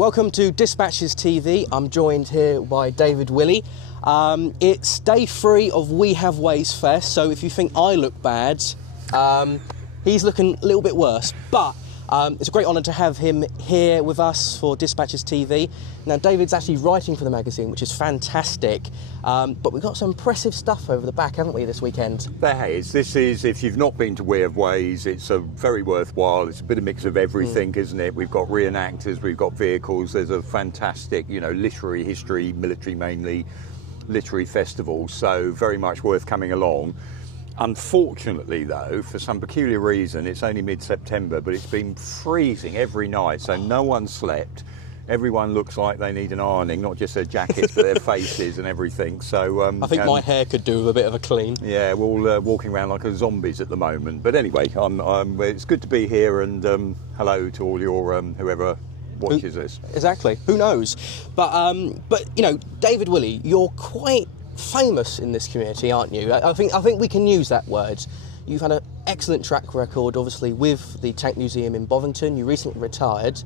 Welcome to Dispatches TV. I'm joined here by David Willey. It's day 3 of We Have Ways Fest, so if you think I look bad, he's looking a little bit worse. But it's a great honour to have him here with us for Dispatches TV. Now, David's actually writing for the magazine, which is fantastic. But we've got some impressive stuff over the back, haven't we, this weekend? There is. This is, if you've not been to We Have Ways, it's a very worthwhile. It's a bit of mix of everything, isn't it? We've got reenactors, we've got vehicles. There's a fantastic, literary history, military mainly, literary festival. So very much worth coming along. Unfortunately, though, for some peculiar reason, it's only mid-September, but it's been freezing every night, so no one slept. Everyone looks like they need an ironing, not just their jackets, but their faces and everything. So I think my hair could do with a bit of a clean. Yeah, we're all walking around like zombies at the moment. But anyway, it's good to be here, and hello to all your whoever watches this. Exactly. Who knows? But David Willey, you're quite famous in this community, aren't you? I think we can use that word. You've had an excellent track record, obviously, with the Tank Museum in Bovington. You recently retired,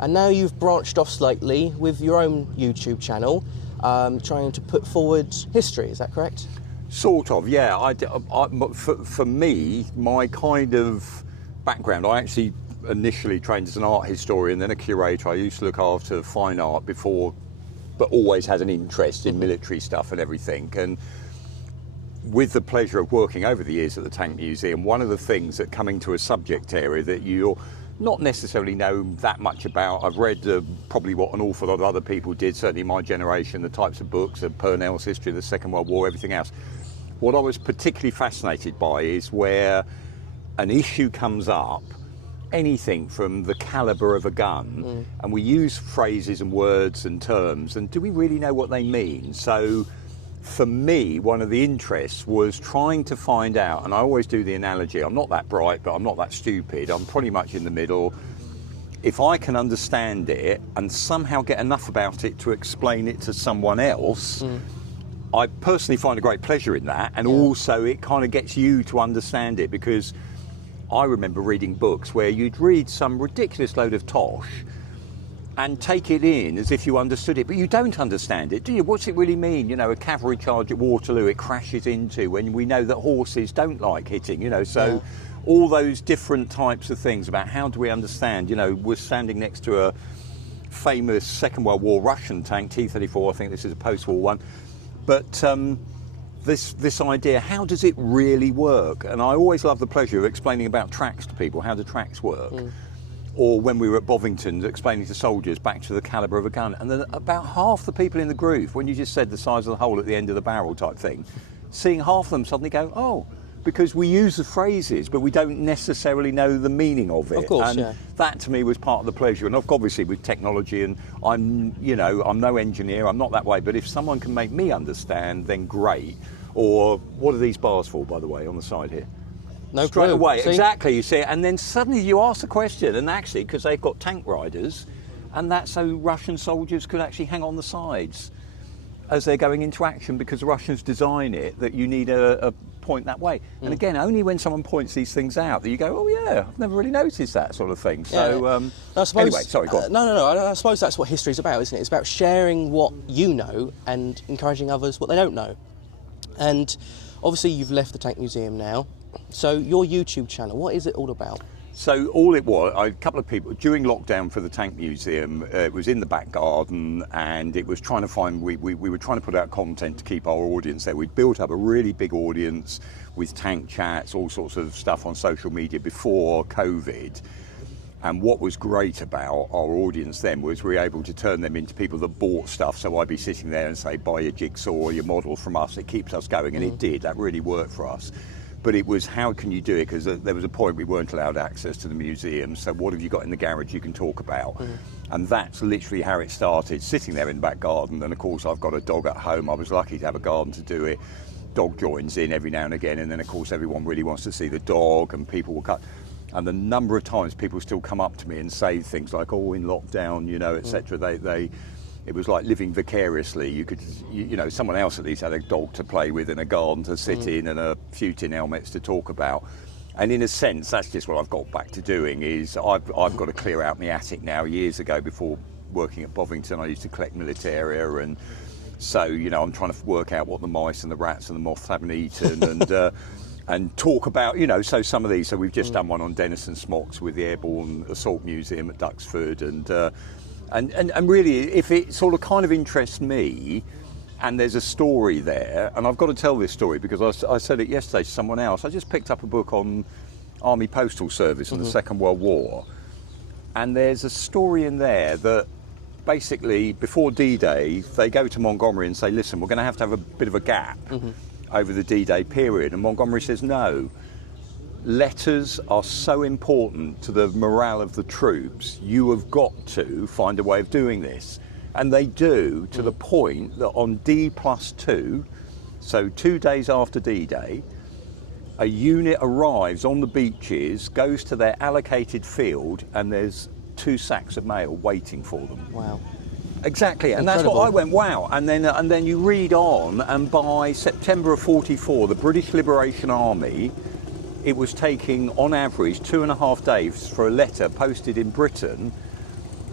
and now you've branched off slightly with your own YouTube channel, trying to put forward history. Is that correct? Sort of, yeah. For me, my kind of background, I actually initially trained as an art historian, then a curator. I used to look after fine art before, but always had an interest in military stuff and everything. And with the pleasure of working over the years at the Tank Museum, one of the things that coming to a subject area that you're not necessarily know that much about, I've read probably what an awful lot of other people did, certainly my generation, the types of books, of Purnell's history of the Second World War, everything else. What I was particularly fascinated by is where an issue comes up, anything from the calibre of a gun, and we use phrases and words and terms, and do we really know what they mean? So for me, one of the interests was trying to find out, and I always do the analogy, I'm not that bright, but I'm not that stupid, I'm pretty much in the middle. If I can understand it and somehow get enough about it to explain it to someone else, I personally find a great pleasure in that, and also it kind of gets you to understand it, because I remember reading books where you'd read some ridiculous load of tosh and take it in as if you understood it, but you don't understand it, do you? What's it really mean? A cavalry charge at Waterloo, it crashes into, when we know that horses don't like hitting, so all those different types of things about how do we understand, we're standing next to a famous Second World War Russian tank, T-34, I think this is a post-war one, but this idea, how does it really work? And I always love the pleasure of explaining about tracks to people, how do tracks work? Or when we were at Bovington, explaining to soldiers back to the calibre of a gun. And then about half the people in the group, when you just said the size of the hole at the end of the barrel type thing, seeing half of them suddenly go, oh, because we use the phrases, but we don't necessarily know the meaning of it. Of course, and that to me was part of the pleasure. And obviously with technology, and I'm no engineer, I'm not that way, but if someone can make me understand, then great. Or what are these bars for, by the way, on the side here? No Straight clue. away, See? exactly, you see it, and then suddenly you ask the question, and actually, because they've got tank riders, and that's so Russian soldiers could actually hang on the sides as they're going into action, because the Russians design it that you need a point that way. And again, only when someone points these things out that you go, oh yeah, I've never really noticed that sort of thing. So, I suppose, anyway, sorry, go on. No, I suppose that's what history's about, isn't it? It's about sharing what you know and encouraging others what they don't know. And obviously you've left the Tank Museum now, so your YouTube channel, what is it all about? So all it was, a couple of people, during lockdown for the Tank Museum, it was in the back garden, and it was trying to find, we were trying to put out content to keep our audience there. We'd built up a really big audience with tank chats, all sorts of stuff on social media before COVID. And what was great about our audience then was we were able to turn them into people that bought stuff. So I'd be sitting there and say, buy your jigsaw or your model from us. It keeps us going, and it did. That really worked for us. But it was, how can you do it? Because there was a point we weren't allowed access to the museum. So what have you got in the garage you can talk about? And that's literally how it started, sitting there in the back garden. And of course, I've got a dog at home. I was lucky to have a garden to do it. Dog joins in every now and again. And then, of course, everyone really wants to see the dog, and people will cut. And the number of times people still come up to me and say things like, oh, in lockdown, etc. It was like living vicariously. You could, someone else at least had a dog to play with and a garden to sit in and a few tin helmets to talk about. And in a sense, that's just what I've got back to doing. Is I've got to clear out my attic now. Years ago, before working at Bovington, I used to collect militaria, and so, you know, I'm trying to work out what the mice and the rats and the moths haven't eaten, and talk about, you know, so some of these. So we've just done one on Denison smocks with the Airborne Assault Museum at Duxford, and really, if it sort of kind of interests me, and there's a story there, and I've got to tell this story because I said it yesterday to someone else. I just picked up a book on Army Postal Service and the Second World War, and there's a story in there that basically before D-Day they go to Montgomery and say, listen, we're going to have a bit of a gap over the D-Day period, and Montgomery says no. Letters are so important to the morale of the troops, you have got to find a way of doing this. And they do, to the point that on D+2, so 2 days after D-Day, a unit arrives on the beaches, goes to their allocated field, and there's 2 sacks of mail waiting for them. Wow. Exactly, and Incredible. that's what I went, wow. And then you read on, and by September of 44, the British Liberation Army, it was taking, on average, 2.5 days for a letter posted in Britain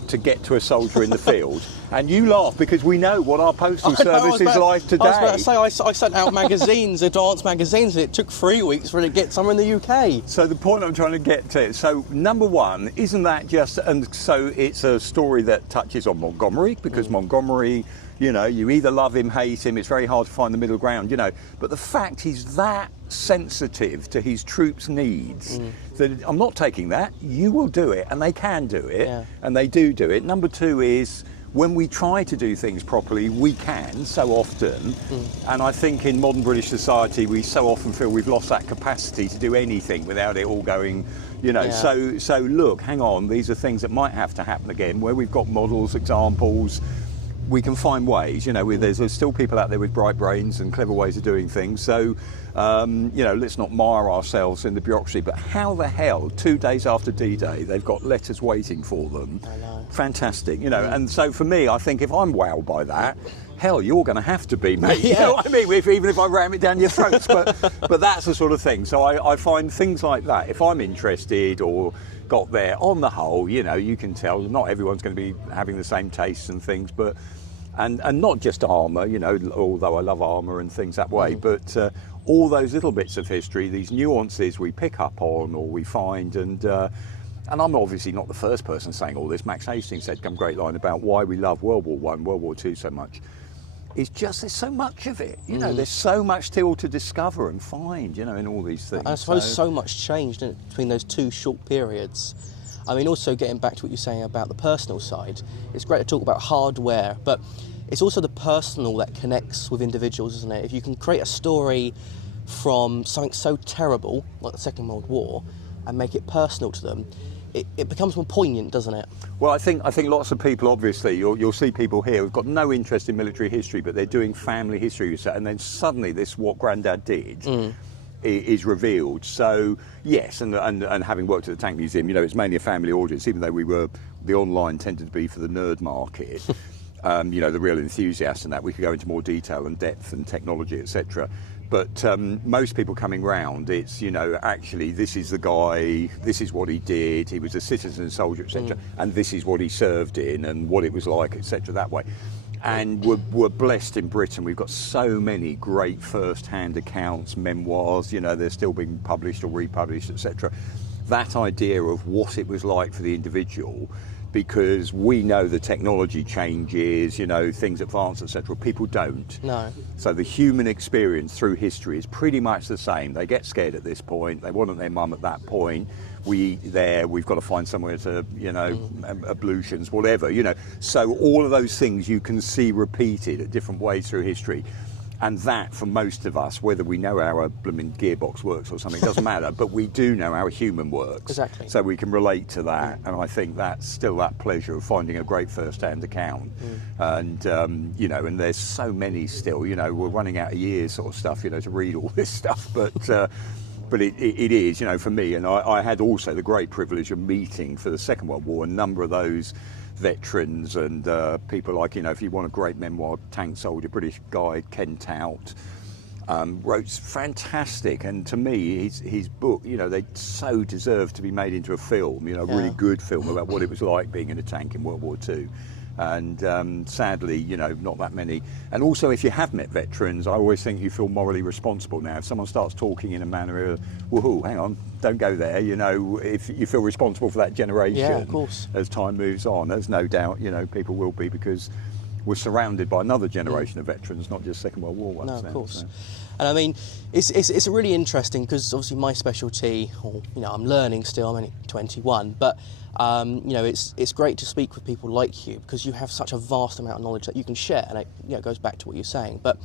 to get to a soldier in the field. And you laugh because we know what our postal service is like today. I was about to say, I sent out magazines, advanced magazines, and it took 3 weeks for it to get somewhere in the UK. So the point I'm trying to get to, so number one, isn't that just, and so it's a story that touches on Montgomery, because Montgomery, you know, you either love him, hate him, it's very hard to find the middle ground, you know, but the fact he's that sensitive to his troops' needs, that I'm not taking that, you will do it, and they can do it, and they do it. Number two is, when we try to do things properly, we can so often, and I think in modern British society we so often feel we've lost that capacity to do anything without it all going, you know, so look, hang on, these are things that might have to happen again, where we've got models, examples, we can find ways, you know, there's still people out there with bright brains and clever ways of doing things, so, you know, let's not mire ourselves in the bureaucracy, but how the hell, 2 days after D-Day, they've got letters waiting for them. I know. Fantastic, you know, and so for me, I think if I'm wowed by that, hell, you're going to have to be, mate. You know what I mean? Even if I ram it down your throats, but that's the sort of thing. So I find things like that, if I'm interested or got there, on the whole, you know, you can tell not everyone's going to be having the same tastes and things, but and not just armour, you know, although I love armour and things that way, but all those little bits of history, these nuances we pick up on or we find, and I'm obviously not the first person saying all this. Max Hastings said some great line about why we love World War I, World War II so much. It's just there's so much of it, you know, there's so much still to discover and find, you know, in all these things. I suppose so much changed didn't it, between those 2 short periods. I mean, also getting back to what you're saying about the personal side, it's great to talk about hardware, but it's also the personal that connects with individuals, isn't it? If you can create a story from something so terrible, like the Second World War, and make it personal to them, it becomes more poignant, doesn't it? Well, I think lots of people, obviously, you'll see people here who've got no interest in military history, but they're doing family history research, and then suddenly this, what Grandad did, is revealed. So, yes, and having worked at the Tank Museum, you know, it's mainly a family audience, even though the online tended to be for the nerd market. You know, the real enthusiasts and that, we could go into more detail and depth and technology, etc. But most people coming round, it's, you know, actually this is the guy, this is what he did, he was a citizen soldier, etc. And this is what he served in and what it was like, etc. that way. And we're blessed in Britain, we've got so many great first-hand accounts, memoirs, you know, they're still being published or republished, etc. That idea of what it was like for the individual, because we know the technology changes, you know, things advance, etc. People don't. No. So the human experience through history is pretty much the same. They get scared at this point. They wanted their mum at that point. We've got to find somewhere to, you know, ablutions, whatever, you know. So all of those things you can see repeated at different ways through history. And that, for most of us, whether we know how a blooming gearbox works or something, doesn't matter, but we do know how a human works. Exactly. So we can relate to that, and I think that's still that pleasure of finding a great first-hand account. And, you know, and there's so many still, you know, we're running out of years sort of stuff, you know, to read all this stuff, but it is, you know, for me, and I had also the great privilege of meeting, for the Second World War, a number of those veterans and people like, you know, if you want a great memoir, tank soldier, British guy, Ken Tout, wrote fantastic, and to me his book, you know, they so deserve to be made into a film, you know, a really good film about what it was like being in a tank in World War II. And sadly, you know, not that many. And also, if you have met veterans, I always think you feel morally responsible now. If someone starts talking in a manner of, whoa, hang on, don't go there, you know, if you feel responsible for that generation. Yeah, of course. As time moves on, there's no doubt, you know, people will be, because we're surrounded by another generation of veterans, not just Second World War ones. No, of now, course. so. And I mean, it's really interesting, because obviously my specialty, or, you know, I'm learning still, I'm only 21, but you know, it's great to speak with people like you, because you have such a vast amount of knowledge that you can share, and it, you know, goes back to what you're saying. But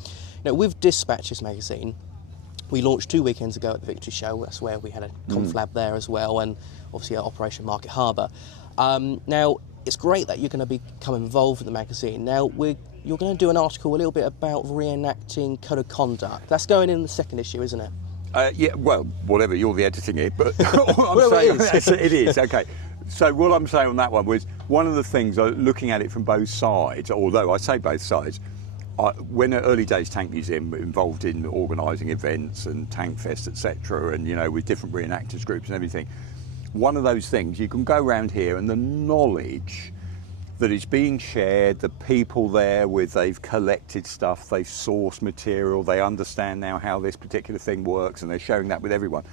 you know, with Dispatches magazine, we launched 2 weekends ago at the Victory Show. That's where we had a conflab there as well, and obviously at Operation Market Harbour. Now, it's great that you're going to become involved with the magazine. Now, you're going to do an article a little bit about reenacting code of conduct. That's going in the second issue, isn't it? Yeah, well, whatever, you're the editing it, but all I'm Well, saying, it is. it is, okay. So what I'm saying on that one was, one of the things, looking at it from both sides, although I say both sides, when at early days Tank Museum involved in organising events and Tank Fest, etc., and, you know, with different reenactors groups and everything, one of those things, you can go around here and the knowledge that is being shared, the people there they've collected stuff, they've sourced material, they understand now how this particular thing works, and they're sharing that with everyone.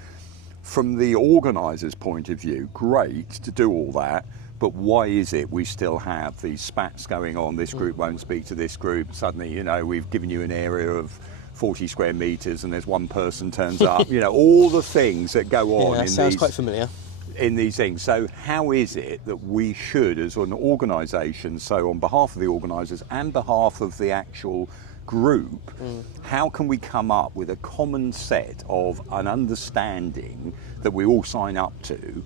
From the organiser's point of view, great to do all that, but why is it we still have these spats going on? This group won't speak to this group. Suddenly, you know, we've given you an area of 40 square metres and there's one person turns up. You know, all the things that go on. Yeah, that sounds quite familiar. In these things. So how is it that we should, as an organisation, so on behalf of the organisers and behalf of the actual group, how can we come up with a common set of an understanding that we all sign up to,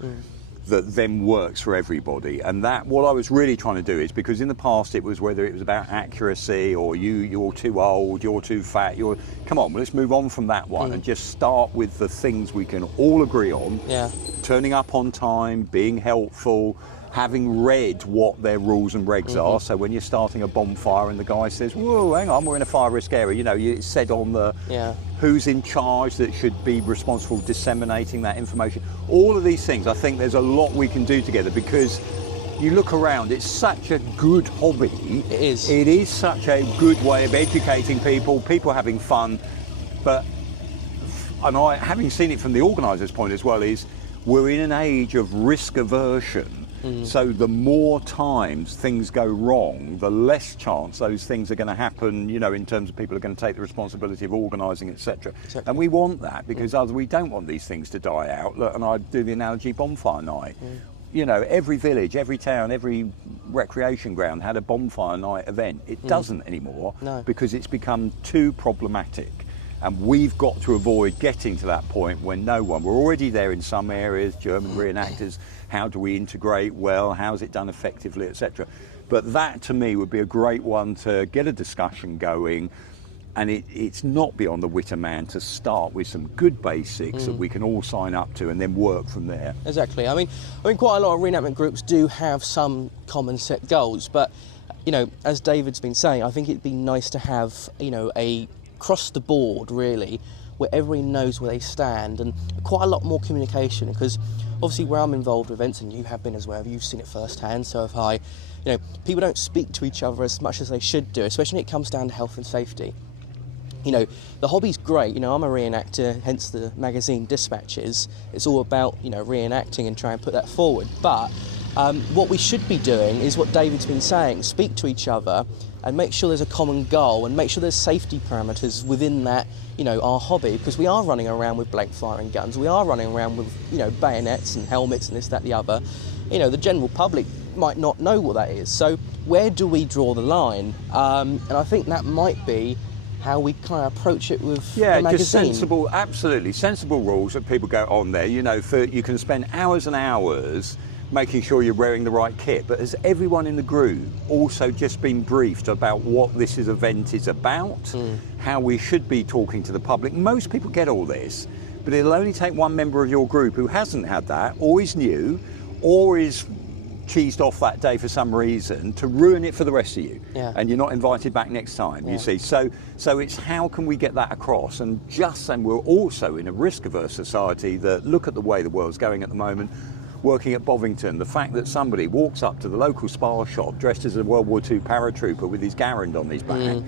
that then works for everybody? And that, what I was really trying to do is, because in the past it was whether it was about accuracy or you're too old, you're too fat, come on, let's move on from that one and just start with the things we can all agree on. Yeah. Turning up on time, being helpful, having read what their rules and regs are. So when you're starting a bonfire and the guy says, whoa, hang on, we're in a fire risk area, you know, it's said on the who's in charge that should be responsible for disseminating that information. All of these things, I think there's a lot we can do together, because you look around, it's such a good hobby. It is. It is such a good way of educating people having fun. But, and I, having seen it from the organiser's point as well, is we're in an age of risk aversion. So the more times things go wrong, the less chance those things are going to happen, you know, in terms of people are going to take the responsibility of organising, etc. Exactly. And we want that, because we don't want these things to die out. Look, and I do the analogy bonfire night. You know, every village, every town, every recreation ground had a bonfire night event. It doesn't anymore, because it's become too problematic. And we've got to avoid getting to that point when we're already there in some areas, German reenactors, how do we integrate well, how's it done effectively, etc. But that to me would be a great one to get a discussion going, and it's not beyond the wit of man to start with some good basics that we can all sign up to and then work from there. Exactly. I mean, quite a lot of reenactment groups do have some common set goals, but, you know, as David's been saying, I think it'd be nice to have, you know, a across the board really, where everyone knows where they stand, and quite a lot more communication, because obviously where I'm involved with events, and you have been as well, you've seen it firsthand, so have I, you know, people don't speak to each other as much as they should do, especially when it comes down to health and safety. You know, the hobby's great, you know, I'm a reenactor, hence the magazine Dispatches. It's all about, you know, reenacting and try and put that forward, but what we should be doing is what David's been saying, speak to each other and make sure there's a common goal, and make sure there's safety parameters within that, you know, our hobby, because we are running around with blank firing guns, we are running around with, you know, bayonets and helmets and this, that, the other. You know, the general public might not know what that is. So where do we draw the line? And I think that might be how we kind of approach it with the magazine. Just sensible, absolutely sensible rules that people go on there. You know, you can spend hours and hours making sure you're wearing the right kit, but has everyone in the group also just been briefed about what this event is about, how we should be talking to the public? Most people get all this, but it'll only take one member of your group who hasn't had that, or is new, or is cheesed off that day for some reason, to ruin it for the rest of you. And you're not invited back next time, you see. So it's how can we get that across? And just then, we're also in a risk-averse society that, look at the way the world's going at the moment. working at Bovington, the fact that somebody walks up to the local spar shop dressed as a World War II paratrooper with his Garand on his back,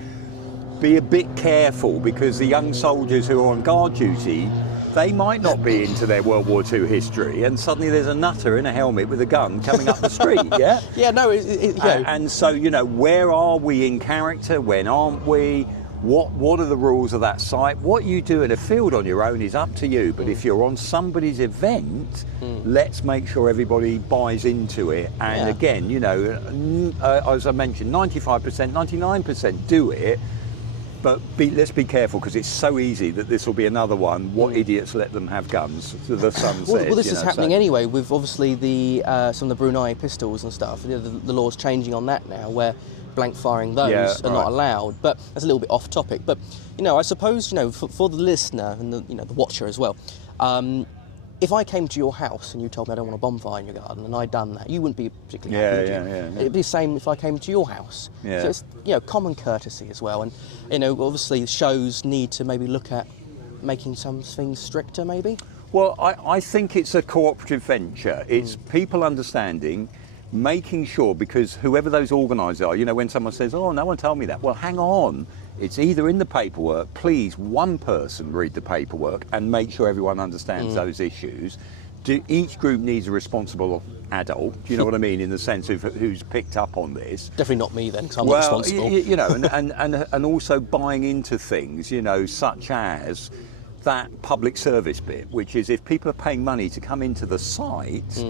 be a bit careful, because the young soldiers who are on guard duty, they might not be into their World War II history, and suddenly there's a nutter in a helmet with a gun coming up the street, yeah? Yeah, no, And so, you know, where are we in character? When aren't we? What are the rules of that site? What you do in a field on your own is up to you, but if you're on somebody's event, let's make sure everybody buys into it. And again, you know, as I mentioned, 95%, 99% do it. But let's be careful, because it's so easy that this will be another one. What idiots let them have guns? The sun says. Well, this is happening anyway with obviously the some of the Brunei pistols and stuff. You know, the law's changing on that now, where blank firing those are not allowed. But that's a little bit off topic. But you know, I suppose, you know, for the listener and the, you know, the watcher as well. If I came to your house and you told me I don't want a bonfire in your garden, and I'd done that, you wouldn't be particularly happy, would you? It'd be the same if I came to your house. So it's, you know, common courtesy as well. And, you know, obviously shows need to maybe look at making some things stricter, maybe? Well, I think it's a cooperative venture. It's people understanding, making sure, because whoever those organisers are, you know, when someone says, oh, no one told me that, well, hang on. It's either in the paperwork. Please, one person read the paperwork and make sure everyone understands those issues. Each group needs a responsible adult. Do you know what I mean? In the sense of who's picked up on this. Definitely not me then, because I'm not responsible. You know, and also buying into things, you know, such as that public service bit, which is if people are paying money to come into the site.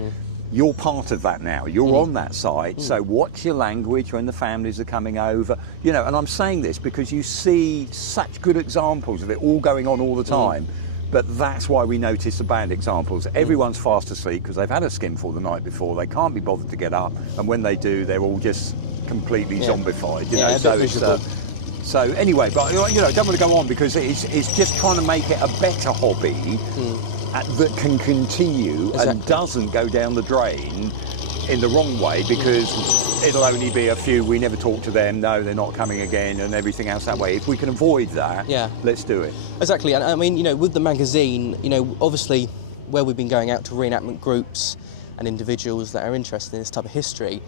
You're part of that now. You're on that site. So watch your language when the families are coming over. You know, and I'm saying this because you see such good examples of it all going on all the time. But that's why we notice the bad examples. Everyone's fast asleep because they've had a skinful the night before. They can't be bothered to get up. And when they do, they're all just completely zombified. You know, so anyway, but you know, I don't want to go on because it's just trying to make it a better hobby. That can continue and doesn't go down the drain in the wrong way, because it'll only be a few, we never talk to them, no, they're not coming again, and everything else that way. If we can avoid that, let's do it. Exactly, and I mean, you know, with the magazine, you know, obviously where we've been going out to reenactment groups and individuals that are interested in this type of history,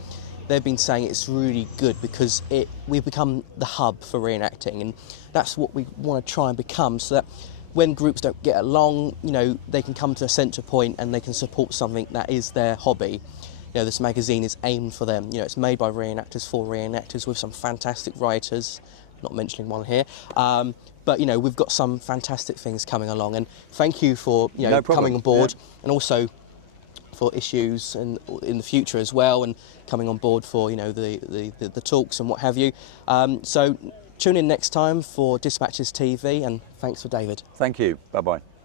they've been saying it's really good because we've become the hub for reenacting, and that's what we want to try and become, so that when groups don't get along, you know, they can come to a centre point and they can support something that is their hobby. You know, this magazine is aimed for them. You know, it's made by reenactors for reenactors with some fantastic writers, not mentioning one here. But, you know, we've got some fantastic things coming along, and thank you for, you know, coming on board, and also for issues and in the future as well, and coming on board for, you know, the talks and what have you. So tune in next time for Dispatches TV, and thanks for David. Thank you. Bye-bye.